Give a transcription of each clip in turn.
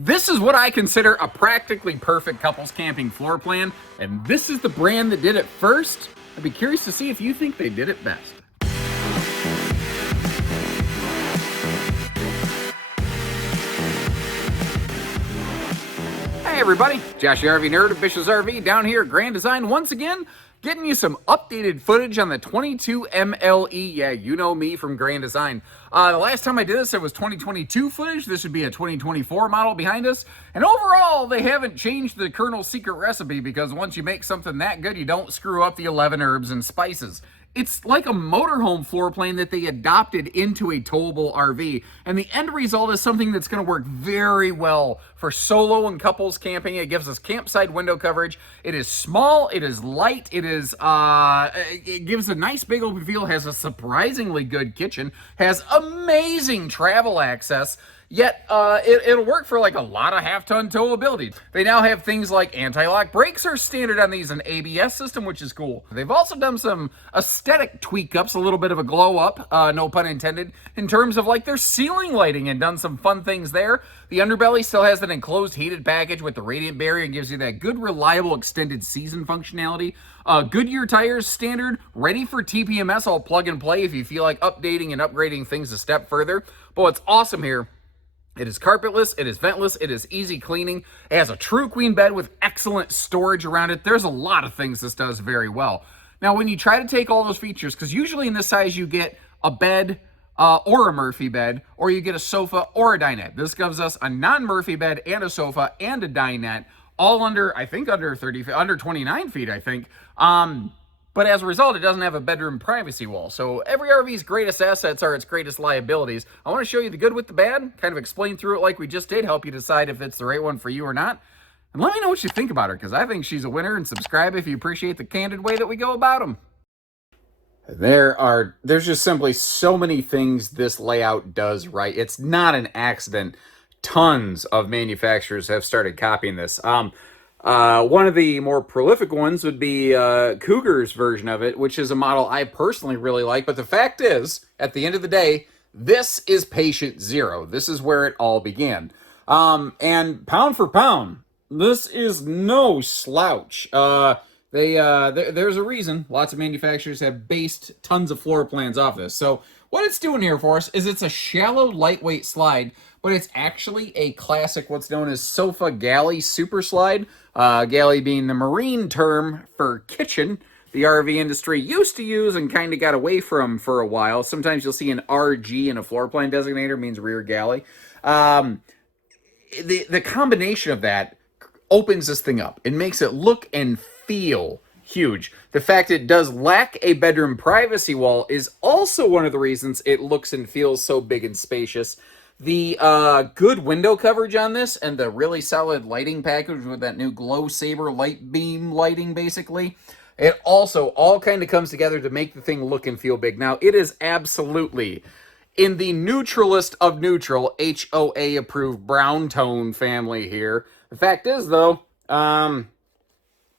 This is what I consider a practically perfect couples camping floor plan, and this is the brand that did it first. I'd be curious to see if you think they did it best. Hey everybody, Josh the RV Nerd of Bish's RV down here at Grand Design once again, getting you some updated footage on the 22 MLE. Yeah, you know me from Grand Design. The last time I did this, it was 2022 footage. This would be a 2024 model behind us. And overall, they haven't changed the Colonel's secret recipe because once you make something that good, you don't screw up the 11 herbs and spices. It's like a motorhome floor plan that they adopted into a towable RV, and the end result is something that's going to work very well for solo and couples camping. It gives us campsite window coverage. It is small, it is light, it gives a nice big open feel, has a surprisingly good kitchen, has amazing travel access. Yet, it'll work for like a lot of half-ton towability. They now have things like anti-lock brakes are standard on these, an ABS system, which is cool. They've also done some aesthetic tweak-ups, a little bit of a glow-up, no pun intended, in terms of like their ceiling lighting and done some fun things there. The underbelly still has an enclosed heated package with the radiant barrier and gives you that good, reliable extended season functionality. Goodyear tires standard, ready for TPMS, all plug and play if you feel like updating and upgrading things a step further. But what's awesome here, it is carpetless, it is ventless, it is easy cleaning. It has a true queen bed with excellent storage around it. There's a lot of things this does very well. Now, when you try to take all those features, because usually in this size you get a bed or a Murphy bed, or you get a sofa or a dinette. This gives us a non-Murphy bed and a sofa and a dinette, all under, I think, under 29 feet, I think. But as a result, it doesn't have a bedroom privacy wall. So every RV's greatest assets are its greatest liabilities. I want to show you the good with the bad, kind of explain through it like we just did, help you decide if it's the right one for you or not. And let me know what you think about her, because I think she's a winner, and subscribe if you appreciate the candid way that we go about them. There's just simply so many things this layout does right. It's not an accident. Tons of manufacturers have started copying this. One of the more prolific ones would be Cougar's version of it, which is a model I personally really like. But the fact is, at the end of the day, this is patient zero. This is where it all began. And pound for pound, this is no slouch. There's a reason lots of manufacturers have based tons of floor plans off this. So what it's doing here for us is it's a shallow, lightweight slide, but it's actually a classic, what's known as sofa galley super slide. Galley being the marine term for kitchen the RV industry used to use and kind of got away from for a while. Sometimes you'll see an RG in a floor plan designator, means rear galley. The combination of that opens this thing up. It makes it look and feel huge. The fact it does lack a bedroom privacy wall is also one of the reasons it looks and feels so big and spacious. The good window coverage on this and the really solid lighting package with that new Glow Saber light beam lighting, basically, it also all kind of comes together to make the thing look and feel big. Now, it is absolutely in the neutralist of neutral, HOA approved brown tone family here. The fact is, though,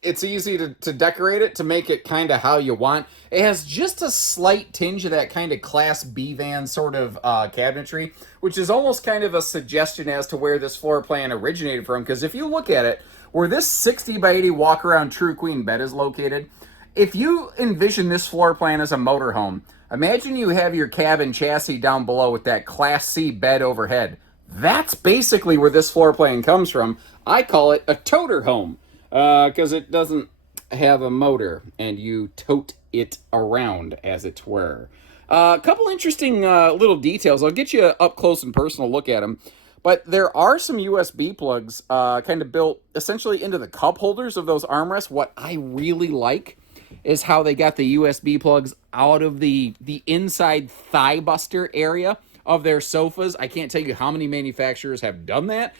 it's easy to decorate it, to make it kind of how you want. It has just a slight tinge of that kind of Class B van sort of cabinetry, which is almost kind of a suggestion as to where this floor plan originated from. Because if you look at it, where this 60 by 80 walk-around true queen bed is located, if you envision this floor plan as a motorhome, imagine you have your cabin chassis down below with that Class C bed overhead. That's basically where this floor plan comes from. I call it a toter home. Because it doesn't have a motor, and you tote it around, as it were. A couple interesting little details. I'll get you an up close and personal look at them. But there are some USB plugs kind of built essentially into the cup holders of those armrests. What I really like is how they got the USB plugs out of the inside thigh buster area of their sofas. I can't tell you how many manufacturers have done that.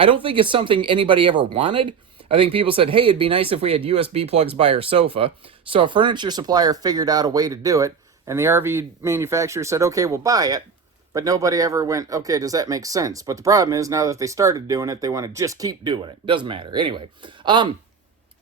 I don't think it's something anybody ever wanted. I think people said, hey, it'd be nice if we had USB plugs by our sofa. So a furniture supplier figured out a way to do it, and the RV manufacturer said, okay, we'll buy it. But nobody ever went, okay, does that make sense? But the problem is, now that they started doing it, they want to just keep doing it. Doesn't matter. Anyway,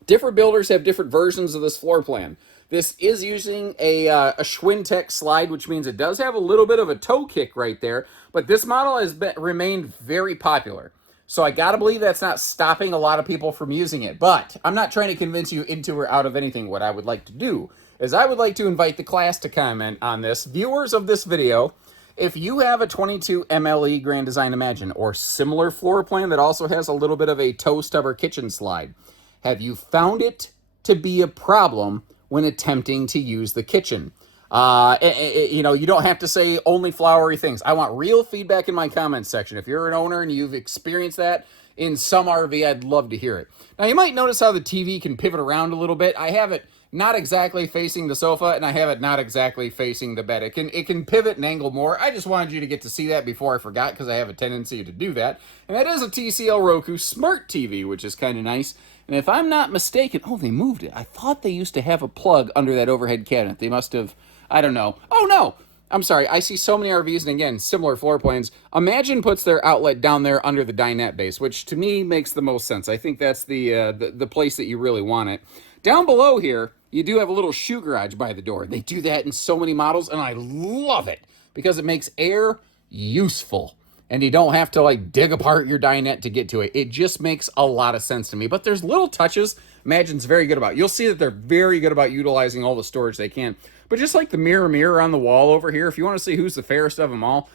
different builders have different versions of this floor plan. This is using a Schwintek slide, which means it does have a little bit of a toe kick right there, but this model has remained very popular. So I gotta believe that's not stopping a lot of people from using it. But I'm not trying to convince you into or out of anything. What I would like to do is I would like to invite the class to comment on this. Viewers of this video, if you have a 22 MLE Grand Design Imagine or similar floor plan that also has a little bit of a toe stubber kitchen slide, have you found it to be a problem when attempting to use the kitchen? You know, you don't have to say only flowery things. I want real feedback in my comments section. If you're an owner and you've experienced that in some RV, I'd love to hear it. Now, you might notice how the TV can pivot around a little bit. I have it not exactly facing the sofa, and I have it not exactly facing the bed. It can pivot and angle more. I just wanted you to get to see that before I forgot, because I have a tendency to do that. And that is a TCL Roku Smart TV, which is kind of nice. And if I'm not mistaken, oh, they moved it. I thought they used to have a plug under that overhead cabinet. They must have, I don't know. Oh, no. I'm sorry. I see so many RVs, and again, similar floor plans. Imagine puts their outlet down there under the dinette base, which to me makes the most sense. I think that's the place that you really want it. Down below here, you do have a little shoe garage by the door. They do that in so many models, and I love it because it makes air useful. And you don't have to like dig apart your dinette to get to it. It just makes a lot of sense to me. But there's little touches Imagine's very good about. You'll see that they're very good about utilizing all the storage they can. But just like the mirror on the wall over here, if you want to see who's the fairest of them all,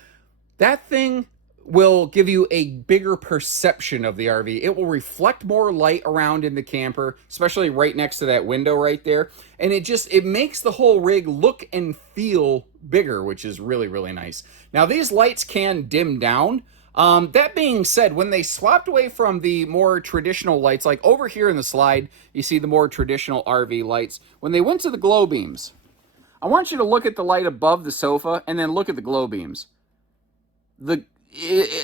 that thing will give you a bigger perception of the RV. It will reflect more light around in the camper, especially right next to that window right there. And it makes the whole rig look and feel bigger, which is really, really nice. Now, these lights can dim down. That being said, when they swapped away from the more traditional lights, like over here in the slide, you see the more traditional RV lights. When they went to the glow beams, I want you to look at the light above the sofa and then look at the glow beams.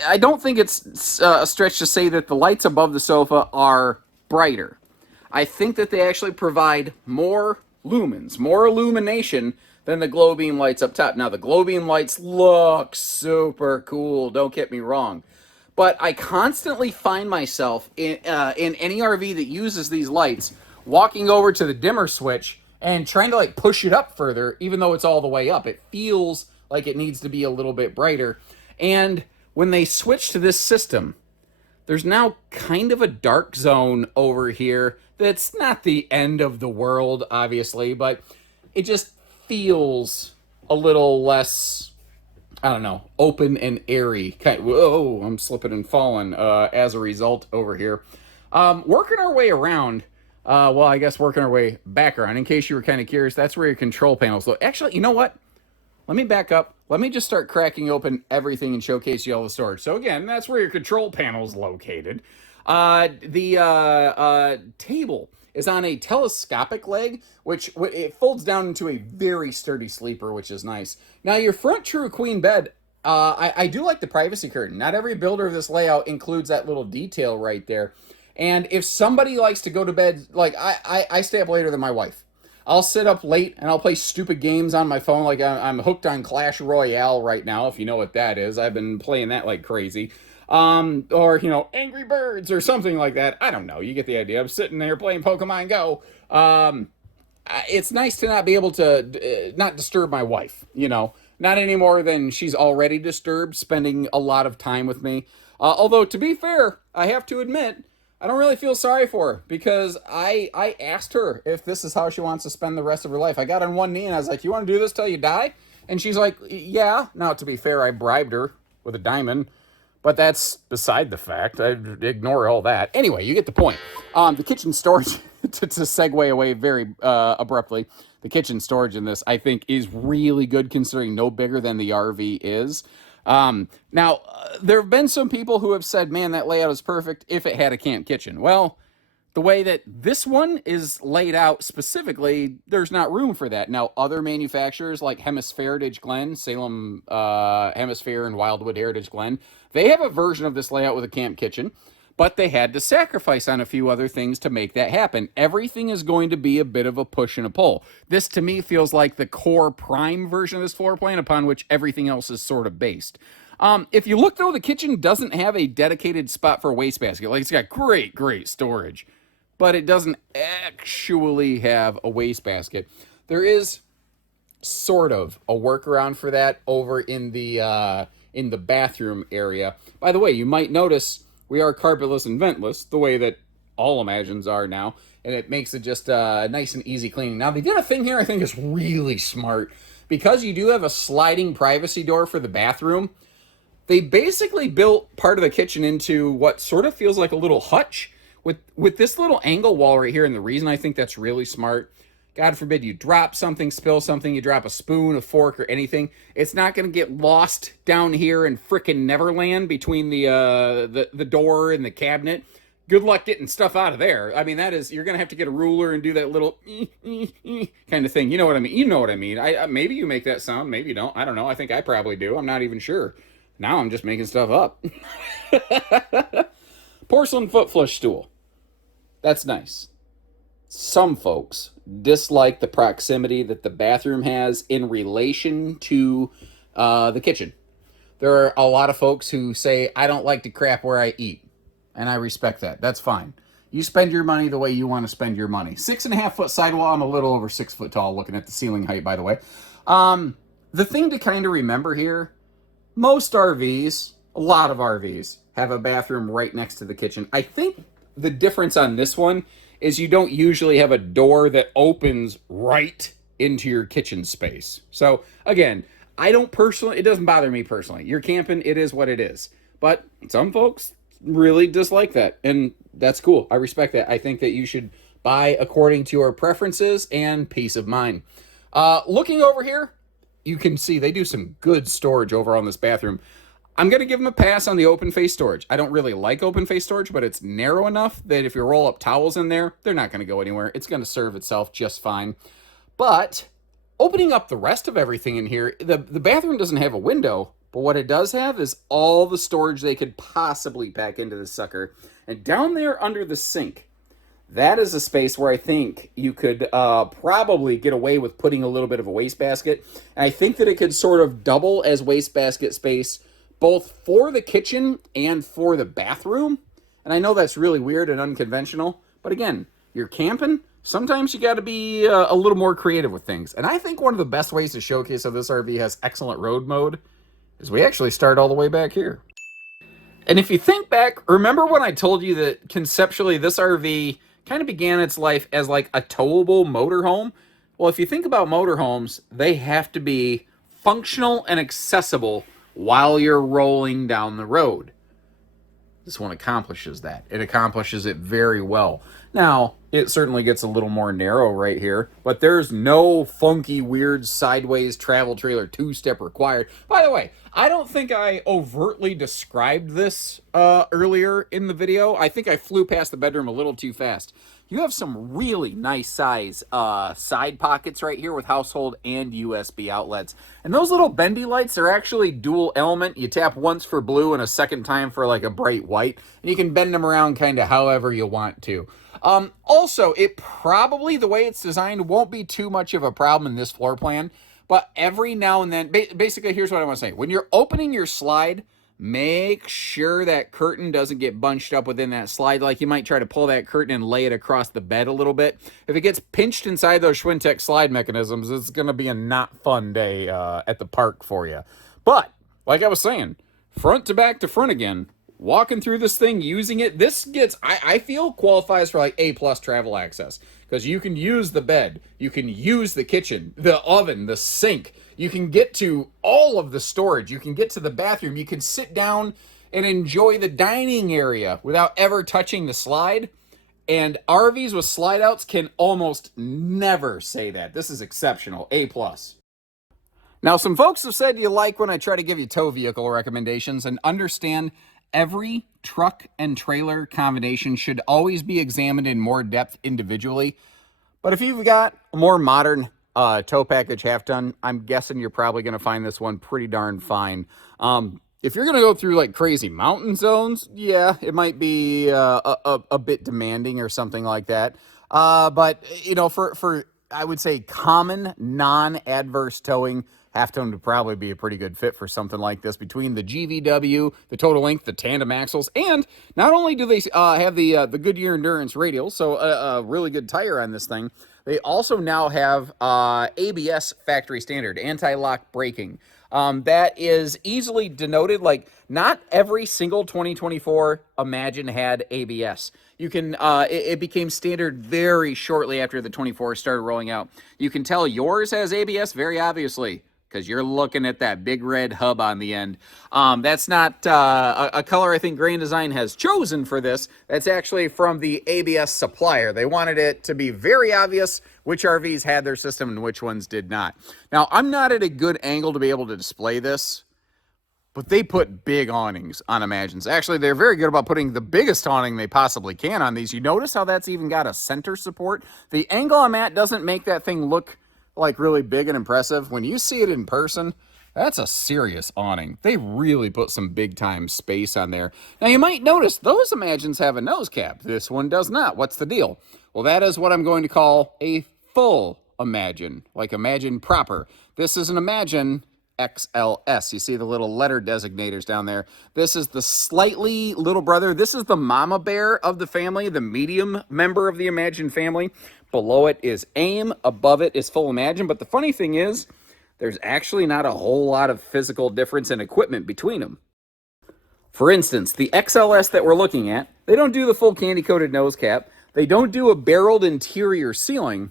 I don't think it's a stretch to say that the lights above the sofa are brighter. I think that they actually provide more lumens, more illumination than the glow beam lights up top. Now, the glow beam lights look super cool, don't get me wrong. But I constantly find myself in any RV that uses these lights walking over to the dimmer switch and trying to like push it up further, even though it's all the way up. It feels like it needs to be a little bit brighter. And when they switch to this system, there's now kind of a dark zone over here that's not the end of the world, obviously, but it just feels a little less, I don't know, open and airy. Whoa, I'm slipping and falling as a result over here. Working our way around, well, I guess working our way back around, in case you were kind of curious, that's where your control panels look. Actually, you know what? Let me back up. Let me just start cracking open everything and showcase you all the storage. So again, that's where your control panel is located. The table is on a telescopic leg, which it folds down into a very sturdy sleeper, which is nice. Now, your front true queen bed, I do like the privacy curtain. Not every builder of this layout includes that little detail right there. And if somebody likes to go to bed, like I stay up later than my wife. I'll sit up late and I'll play stupid games on my phone. Like I'm hooked on Clash Royale right now, if you know what that is. I've been playing that like crazy. Or, you know, Angry Birds or something like that. I don't know. You get the idea. I'm sitting there playing Pokemon Go. It's nice to not be able to not disturb my wife, you know. Not any more than she's already disturbed, spending a lot of time with me. Although, to be fair, I have to admit, I don't really feel sorry for her, because I asked her if this is how she wants to spend the rest of her life. I got on one knee and I was like, you want to do this till you die? And she's like, yeah. Now, to be fair, I bribed her with a diamond, but that's beside the fact. I ignore all that. Anyway, you get the point. The kitchen storage, to segue away very abruptly, the kitchen storage in this, I think, is really good considering no bigger than the RV is. Now, there have been some people who have said, man, that layout is perfect if it had a camp kitchen. Well, the way that this one is laid out specifically, there's not room for that. Now, other manufacturers like Hemisphere Heritage Glen, Salem Hemisphere and Wildwood Heritage Glen, they have a version of this layout with a camp kitchen, but they had to sacrifice on a few other things to make that happen. Everything is going to be a bit of a push and a pull. This, to me, feels like the core prime version of this floor plan upon which everything else is sort of based. If you look, though, the kitchen doesn't have a dedicated spot for a wastebasket. Like, it's got great storage, but it doesn't actually have a wastebasket. there is sort of a workaround for that over in the bathroom area. By the way, you might notice we are carpetless and ventless, the way that all Imagines are now, and it makes it just nice and easy cleaning. Now, they did a thing here I think is really smart. Because you do have a sliding privacy door for the bathroom, they basically built part of the kitchen into what sort of feels like a little hutch with this little angle wall right here. And the reason I think that's really smart, God forbid you drop something, spill something, you drop a spoon, a fork, or anything, it's not going to get lost down here in frickin' Neverland between the door and the cabinet. Good luck getting stuff out of there. I mean, that is, you're going to have to get a ruler and do that little kind of thing. You know what I mean? You know what I mean. Maybe you make that sound. Maybe you don't. I don't know. I think I probably do. I'm not even sure. Now I'm just making stuff up. Porcelain foot flush stool. That's nice. Some folks dislike the proximity that the bathroom has in relation to the kitchen. There are a lot of folks who say, I don't like to crap where I eat. And I respect that. That's fine. You spend your money the way you want to spend your money. 6.5 foot sidewall. I'm a little over 6 foot tall, looking at the ceiling height, by the way. The thing to kind of remember here, most RVs, a lot of RVs, have a bathroom right next to the kitchen. I think the difference on this one is you don't usually have a door that opens right into your kitchen space. So again, it doesn't bother me personally. You're camping, it is what it is. But some folks really dislike that, and that's cool. I respect that. I think that you should buy according to your preferences and peace of mind. Looking over here, you can see they do some good storage over on this bathroom. I'm going to give them a pass on the open face storage. I don't really like open face storage, but it's narrow enough that if you roll up towels in there, they're not going to go anywhere. It's going to serve itself just fine. But opening up the rest of everything in here, the bathroom doesn't have a window, but what it does have is all the storage they could possibly pack into this sucker. And down there under the sink, that is a space where I think you could probably get away with putting a little bit of a wastebasket. And I think that it could sort of double as wastebasket space, both for the kitchen and for the bathroom. And I know that's really weird and unconventional, but again, you're camping. Sometimes you got to be a little more creative with things. And I think one of the best ways to showcase how this RV has excellent road mode is we actually start all the way back here. And if you think back, remember when I told you that conceptually this RV kind of began its life as like a towable motorhome? Well, if you think about motorhomes, they have to be functional and accessible while you're rolling down the road. This one accomplishes that. It accomplishes it very well. Now, it certainly gets a little more narrow right here, but there's no funky, weird, sideways travel trailer two-step required. By the way, I don't think I overtly described this earlier in the video. I think I flew past the bedroom a little too fast. You have some really nice size side pockets right here with household and USB outlets. And those little bendy lights are actually dual element. You tap once for blue and a second time for like a bright white. And you can bend them around kind of however you want to. Also, it probably, the way it's designed, won't be too much of a problem in this floor plan. But every now and then, basically, here's what I want to say. When you're opening your slide, make sure that curtain doesn't get bunched up within that slide. Like you might try to pull that curtain and lay it across the bed a little bit. If it gets pinched inside those Schwintek slide mechanisms, it's going to be a not fun day at the park for you. But, like I was saying, front to back to front again, walking through this thing, using it, this gets, I feel, qualifies for like A+ travel access. Because you can use the bed, you can use the kitchen, the oven, the sink. You can get to all of the storage. You can get to the bathroom. You can sit down and enjoy the dining area without ever touching the slide. And RVs with slide outs can almost never say that. This is exceptional. A+. Now, some folks have said you like when I try to give you tow vehicle recommendations, and understand every truck and trailer combination should always be examined in more depth individually. But if you've got a more modern tow package half ton, I'm guessing you're probably going to find this one pretty darn fine. If you're going to go through like crazy mountain zones, yeah, it might be a bit demanding or something like that. But, you know, for I would say common non-adverse towing, half ton would probably be a pretty good fit for something like this. Between the GVW, the total length, the tandem axles, and not only do they have the Goodyear Endurance radial, so a really good tire on this thing, they also now have ABS factory standard, anti-lock braking. That is easily denoted, like not every single 2024 Imagine had ABS. You can, it became standard very shortly after the 24 started rolling out. You can tell yours has ABS very obviously, because you're looking at that big red hub on the end. That's not a color I think Grand Design has chosen for this. That's actually from the ABS supplier. They wanted it to be very obvious which RVs had their system and which ones did not. Now, I'm not at a good angle to be able to display this, but they put big awnings on Imagines. Actually, they're very good about putting the biggest awning they possibly can on these. You notice how that's even got a center support? The angle I'm at doesn't make that thing look like really big and impressive. When you see it in person, that's a serious awning. They really put some big time space on there. Now you might notice those Imagines have a nose cap. This one does not. What's the deal? Well, that is what I'm going to call a full Imagine, like Imagine proper. This is an Imagine XLS. You see the little letter designators down there. This is the slightly little brother. This is the mama bear of the family, the medium member of the Imagine family. Below it is AIM. Above it is full Imagine. But the funny thing is, there's actually not a whole lot of physical difference in equipment between them. For instance, the XLS that we're looking at, they don't do the full candy-coated nose cap. They don't do a barreled interior ceiling.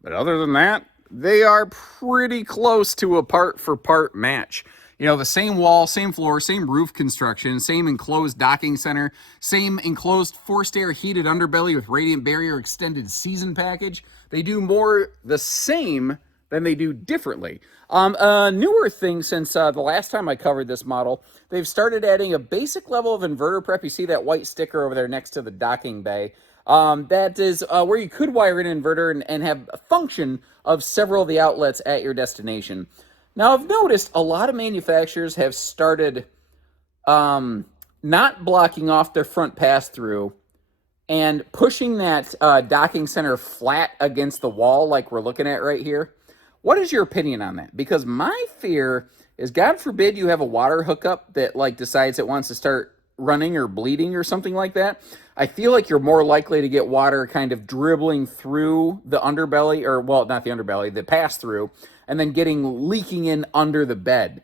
But other than that, they are pretty close to a part-for-part match. You know, the same wall, same floor, same roof construction, same enclosed docking center, same enclosed forced air heated underbelly with radiant barrier extended season package. They do more the same than they do differently. A newer thing since the last time I covered this model, they've started adding a basic level of inverter prep. You see that white sticker over there next to the docking bay. That is where you could wire in an inverter and have a function of several of the outlets at your destination. Now, I've noticed a lot of manufacturers have started not blocking off their front pass-through and pushing that docking center flat against the wall like we're looking at right here. What is your opinion on that? Because my fear is, God forbid you have a water hookup that like decides it wants to start running or bleeding or something like that. I feel like you're more likely to get water kind of dribbling through the underbelly, or well, not the underbelly, the pass-through, and then leaking in under the bed.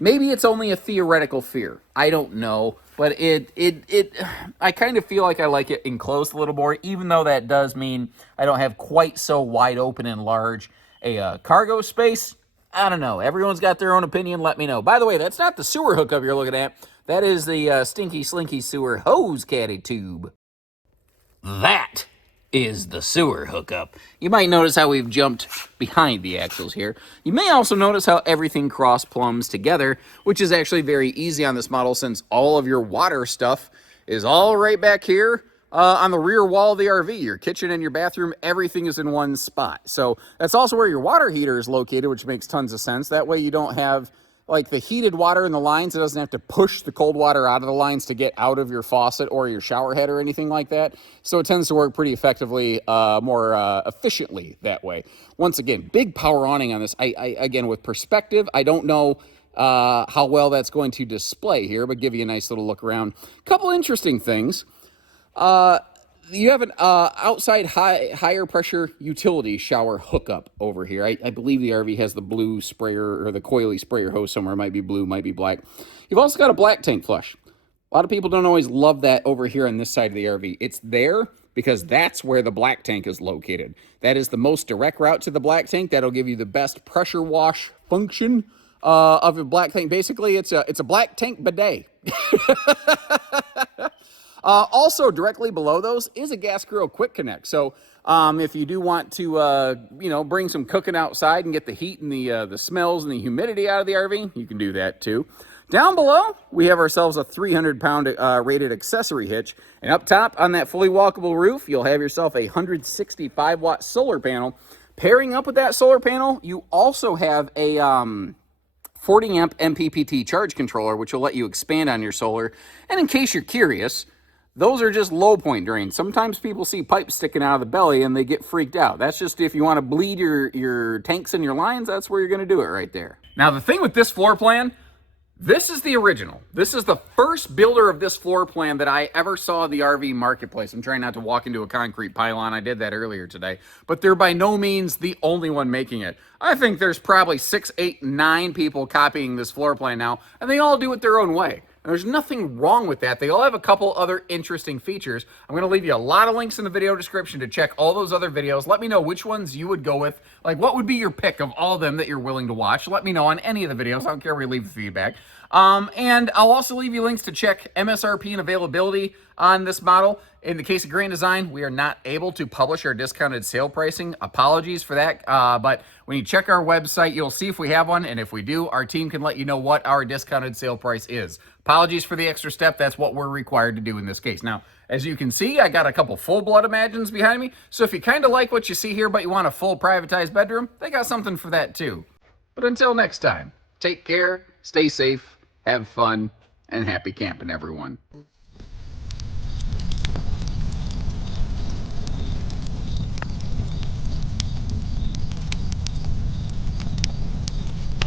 Maybe it's only a theoretical fear. I don't know, but I kind of feel like I like it enclosed a little more, even though that does mean I don't have quite so wide open and large a cargo space. I don't know. Everyone's got their own opinion. Let me know. By the way, that's not the sewer hookup you're looking at. That is the Stinky Slinky Sewer hose caddy tube. That is the sewer hookup. You might notice how we've jumped behind the axles here. You may also notice how everything cross-plumbs together, which is actually very easy on this model since all of your water stuff is all right back here on the rear wall of the RV. Your kitchen and your bathroom, everything is in one spot. So that's also where your water heater is located, which makes tons of sense. That way you don't have like the heated water in the lines. It doesn't have to push the cold water out of the lines to get out of your faucet or your shower head or anything like that. So it tends to work pretty effectively, more efficiently that way. Once again, big power awning on this. I again, with perspective, I don't know how well that's going to display here, but give you a nice little look around. Couple interesting things. You have an outside higher pressure utility shower hookup over here. I believe the RV has the blue sprayer or the coily sprayer hose somewhere. It might be blue, might be black. You've also got a black tank flush. A lot of people don't always love that over here on this side of the RV. It's there because that's where the black tank is located. That is the most direct route to the black tank. That'll give you the best pressure wash function of a black tank. Basically, it's a black tank bidet. Also, directly below those is a gas grill quick connect. So if you do want to, bring some cooking outside and get the heat and the smells and the humidity out of the RV, you can do that too. Down below, we have ourselves a 300-pound rated accessory hitch. And up top on that fully walkable roof, you'll have yourself a 165-watt solar panel. Pairing up with that solar panel, you also have a 40-amp MPPT charge controller, which will let you expand on your solar. And in case you're curious, those are just low point drains. Sometimes people see pipes sticking out of the belly and they get freaked out. That's just if you want to bleed your tanks and your lines, that's where you're going to do it right there. Now, the thing with this floor plan, This is the original. This is the first builder of this floor plan that I ever saw in the RV marketplace. I'm trying not to walk into a concrete pylon. I did that earlier today. But they're by no means the only one making it. I think there's probably 6, 8, 9 people copying this floor plan now, and they all do it their own way. And there's nothing wrong with that. They all have a couple other interesting features. I'm going to leave you a lot of links in the video description to check all those other videos. Let me know which ones you would go with. Like, what would be your pick of all of them that you're willing to watch? Let me know on any of the videos. I don't care where you leave the feedback. And I'll also leave you links to check MSRP and availability on this model. In the case of Grand Design, we are not able to publish our discounted sale pricing. Apologies for that. But when you check our website, you'll see if we have one. And if we do, our team can let you know what our discounted sale price is. Apologies for the extra step. That's what we're required to do in this case. Now, as you can see, I got a couple full-blood Imagines behind me. So if you kind of like what you see here, but you want a full privatized bedroom, they got something for that too. But until next time, take care, stay safe, have fun, and happy camping, everyone.